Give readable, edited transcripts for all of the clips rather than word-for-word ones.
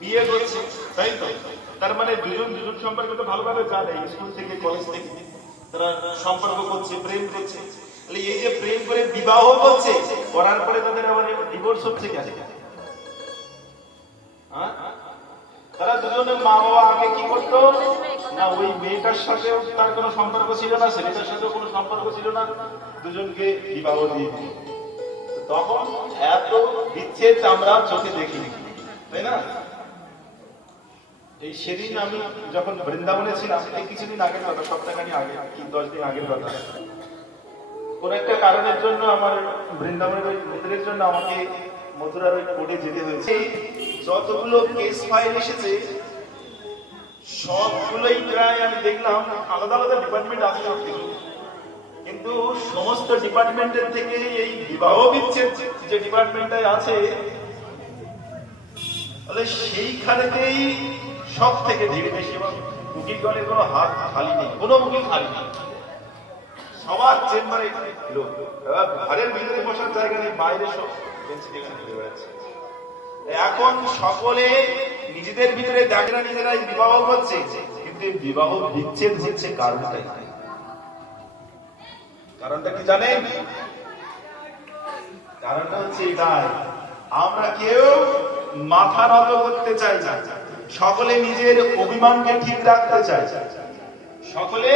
বিয়ে করছে, তাই তো? তার মানে দুজন দুজন সম্পর্কে তো ভালোভাবে জানে, স্কুল থেকে কলেজ থেকে তারা সম্পর্ক করছে, প্রেম করছে। এই যে প্রেম করে বিবাহ করছে, করার পরে তাদের আবার ডিভোর্স হচ্ছে কেন? তারা দুজনের মা বাবা আগে কি করতো না, ওই মেয়েটার সাথে তার কোনো সম্পর্ক ছিল না, ছেলেটার সাথেও কোনো সম্পর্ক ছিল না, দুজনকে বিবাহ দিয়ে দিল। তখন এত বিচ্ছেদ আমরা চোখে দেখিনি, তাই না? এই সেদিন আমি যখন বৃন্দাবনে ছিলাম, এই কিছুদিন আগের কথা, সপ্তাহখানি আগে কি 10 দিন আগের কথা, কোন একটা কারণের জন্য আমার বৃন্দাবনের ওই মন্দিরের জন্য আমাকে মথুরার ওই কোর্টে যেতে হয়েছে। যতগুলো কেস ফাইল এসেছে সবগুলোই প্রায় আমি দেখলাম আলাদা আলাদা ডিপার্টমেন্ট আছে, কিন্তু সমস্ত ডিপার্টমেন্টের থেকে এই বিবাহ বিচ্ছেদ যে ডিপার্টমেন্টটাই আছে, সেইখানেতেই সব থেকে ভিড় বেশি, এবং উকিলগণের কোনো হাত খালি নেই, কোনো উকিল খালি নেই, সবার চেম্বারে লোক, ঘরের ভিতরে বসার জায়গা নেই, বাইরে সব ঘুরে বেড়াচ্ছে। এখন সকলে নিজেদের ভিতরে দেখে না, নিজেরাই বিবাহ করছে, কিন্তু বিবাহ বিচ্ছেদ হচ্ছে কারণটাই। কারণটা কি জানেন? কারণটা হচ্ছে এটাই, আমরা কেউ মাথা নত করতে চাই না, সকলে নিজের অভিমানকে ঠিক রাখতে চায়, সকলে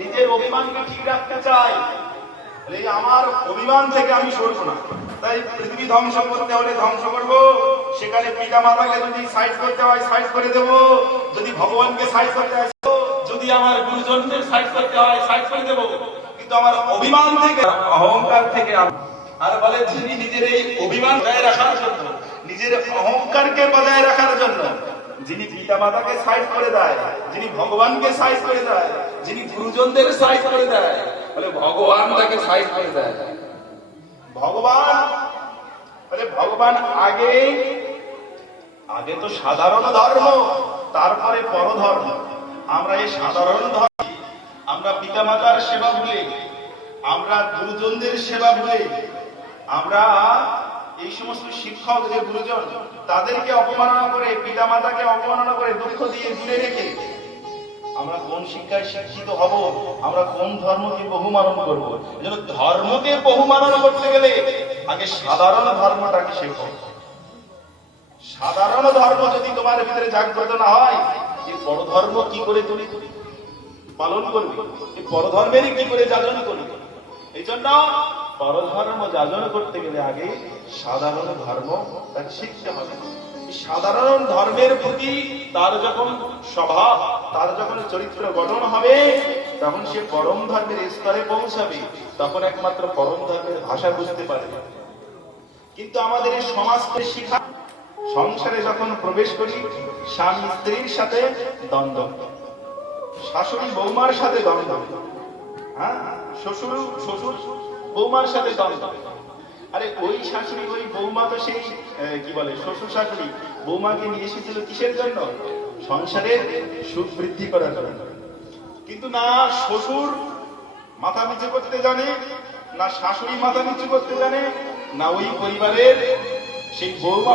নিজের অভিমানকে ঠিক রাখতে চায়। আমার অভিমান থেকে আমি সরবো না, তাই পৃথিবী ধ্বংস করতে হলে ধ্বংস করবো, সেখানে পিতা মাতাকে যদি সাইড করতে হয় সাইড করে দেবো, যদি ভগবানকে সাইড করতে হয়, যদি আমার গুরুজনদের সাইড করতে হয় সাইড করে দেবো, কিন্তু আমার অভিমান থেকে, অহংকার থেকে। আর বলে যিনি নিজের এই অভিমান বজায় রাখার জন্য, নিজের অহংকারকে বজায় রাখার জন্য যিনি পিতা মাতাকে সাইড করে দেয়, যিনি ভগবানকে সাইড করে দেয়, যিনি গুরুজনদের সাইড করে দেয়, বলে ভগবান তাকে সাইড করে দেয়। ভগবান আগে আগে তো সাধারণ ধর্ম, তারপরে পরধর্ম। আমরা এই সাধারণ ধর্ম, আমরা পিতা মাতার সেবা ভুলে, আমরা গুরুজনদের সেবা ভুলে, আমরা এই সমস্ত শিক্ষক যে গুরুজন তাদেরকে অপমাননা করে, পিতা মাতাকে অপমাননা করে, দুঃখ দিয়ে দূরে রেখে আমরা কোন শিক্ষায় শিক্ষিত হব? আমরা কোন ধর্মকে বহুমানন করব? এজন্য ধর্মকে বহুমানন করতে গেলে আগে সাধারণ ধর্মটাকে শেখো। সাধারণ ধর্ম যদি তোমার ভিতরে জাগ্রত না হয়, এই বড় ধর্ম কি করে তুমি পালন করবে? এই বড় ধর্মেরই কি করে যাজন করবে? এই জন্য পরধর্ম যাজন করতে গেলে আগে সাধারণ ধর্ম তাকে শিখতে হবে। সাধারণ ধর্মের প্রতি তার যখন স্বভাব, তার যখন চরিত্র গঠন হবে, তখন সে পরম ধর্মের স্তরে পৌঁছাবে, তখন একমাত্র পরম ধর্মের ভাষা বুঝতে পারবে। কিন্তু আমাদের এই সমাজ শিক্ষা, সংসারে যখন প্রবেশ করি, স্বামী স্ত্রীর সাথে দ্বন্দ্ব, শাশুড়ি বৌমার সাথে দ্বন্দ্ব, শ্বশুর শ্বশুর বৌমার সাথে দ্বন্দ্ব। আরে ওই শাশুড়ি ওই বৌমা তো সেই কি বলে শ্বশুর শাশুড়ি বৌমাকে নিয়ে এসেছিল কিসের জন্য? সংসারের সুখ বৃদ্ধি করার জন্য। কিন্তু না শ্বশুর মাথা নিচু করতে জানে, না শাশুড়ি মাথা নিচু করতে জানে, না ওই পরিবারের সেই বৌমা